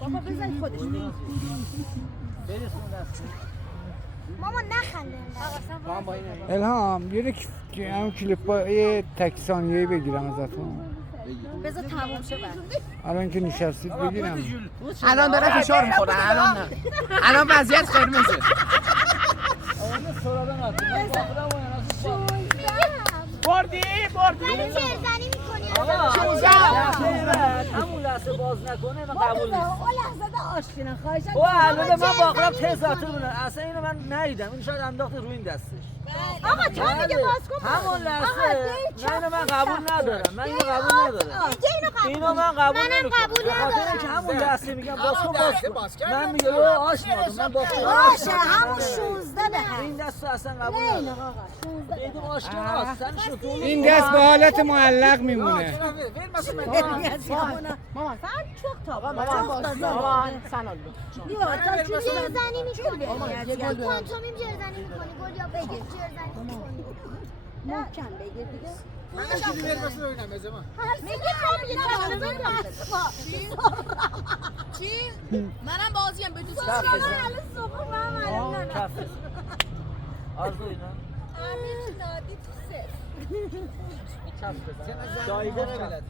بابا بزن خودش ماما نخنده الهام یه هم کلیپای تک ثانیه‌ای بگیرم ازتون. بذار تموم شه بعد. الان که نشستید بگیرم. الان داره فشار میخوره. الان نه. الان وضعیت قرمزه. بردی ولی چرزنی میکنی همون لحظه باز نکنه من قبول نیست. اون لحظه آشتینا خواهشم. او الان من واقعا تزاتو بودم اصلا اینو من ندیدم. این شاید انداخته روی این دستش. آقا تو میگه باز کن. همون لحظه نه اینو من قبول ندارم. من اینو قبول ندارم. اینو من قبول منم قبول ندارم. که همون لحظه میگم باز کن من میگم آش مادم من باز باشه همون 16 به هم. این دستو اصلا قبول ندارم. دیگه آشکار سن شو این دست به حالت معلق میمونه. مامان sen çok taban. چرزنی میکنی پانتومیم چرزنی میکنی گل یا بگیر چرزنی میکنی محکم بگیر دیگه. چی؟ منم بازیم به تو کف چی؟ بزن. کف بزن. آرزو اینا امیر نادی تو سه. کف بزن. جایزه نمیلد.